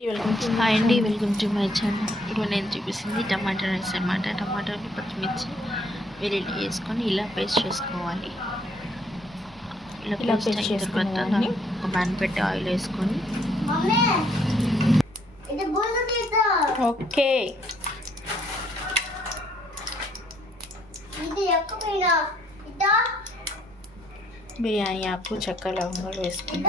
Hi అండి, welcome to my channel. ఇప్పుడు నేను చూపిస్తుంది టమాటా రైస్ అన్నమాట. టమాటాలు పచ్చిమిర్చి వెరైటీ వేసుకొని ఇలా పేస్ట్ చేసుకోవాలి. ఇలా పేస్ట్ అయిన తర్వాత ఒక పాన్ పెట్టి ఆయిల్ వేసుకొని ఓకే బిర్యానీ ఆకు చెక్క లవంగాలు వేసుకుని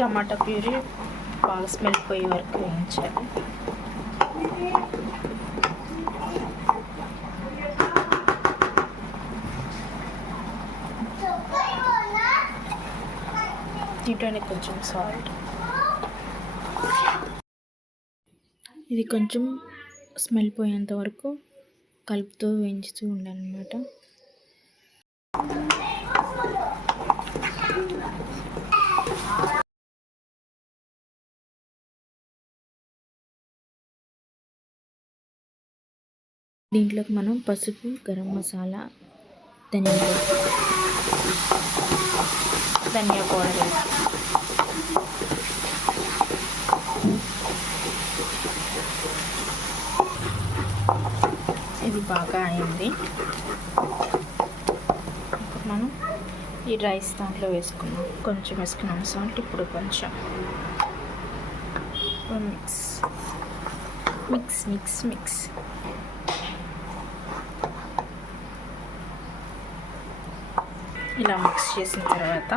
టమాటా ప్యూరీ బాగా స్మెల్ పోయే వరకు వేయించాలి. దీంట్లోనే కొంచెం సాల్ట్, ఇది కొంచెం స్మెల్ పోయేంత వరకు కలుపుతూ వేయించుతూ ఉండాలన్నమాట. దీంట్లోకి మనం పసుపు, గరం మసాలా, ధనియా పౌడర్ వేస్తాం. ఇది బాగా అయింది. మనం ఈ రైస్ దాంట్లో వేసుకున్నాం. కొంచెం వేసుకున్నాం సాల్ట్. ఇప్పుడు కొంచెం మిక్స్ మిక్స్ మిక్స్ మిక్స్ ఇలా మిక్స్ చేసిన తర్వాత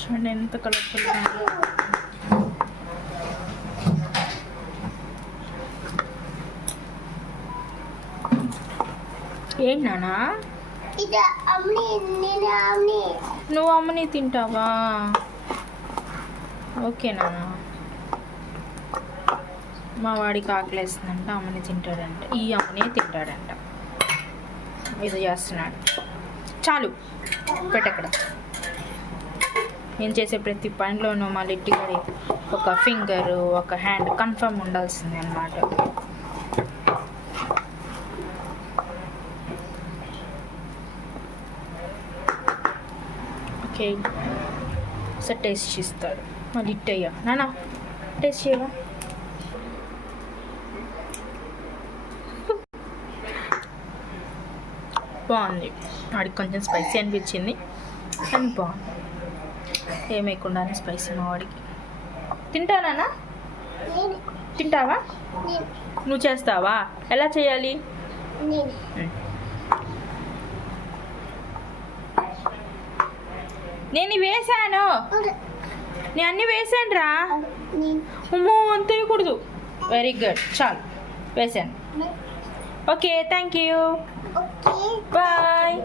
చూడండి ఎంత కలర్ఫుల్గా ఉందో. ఏంటి నానా నువ్వు అమ్మని తింటావా? ఓకే నాన్న. మా వాడికి ఆకలేస్తుందంట, అమ్మని తింటాడంట. ఈ అమ్మనే తింటాడంట. ఇది చేస్తున్నాడు. చాలు పెట్టక్కడ. నేను చేసే ప్రతి పనిలోనూ మా లిట్టిగడి ఒక ఫింగర్, ఒక హ్యాండ్ కన్ఫర్మ్ ఉండాల్సింది అన్నమాట. ఓకే, సో టేస్ట్ చేస్తాడు మా లిట్టయ్య. నానా టేస్ట్ చేయవా? బాగుంది. వాడికి కొంచెం స్పైసీ అనిపించింది కానీ బాగుంది. ఏమేయకుండానే స్పైసీ మా వాడికి. తింటానా? తింటావా? నువ్వు చేస్తావా? ఎలా చేయాలి? నేను వేసాను. నేను అన్నీ వేసాను రా. అమ్మో అంత వేయకూడదు. వెరీ గుడ్, చాలు వేసాను. Okay, thank you. బాయ్.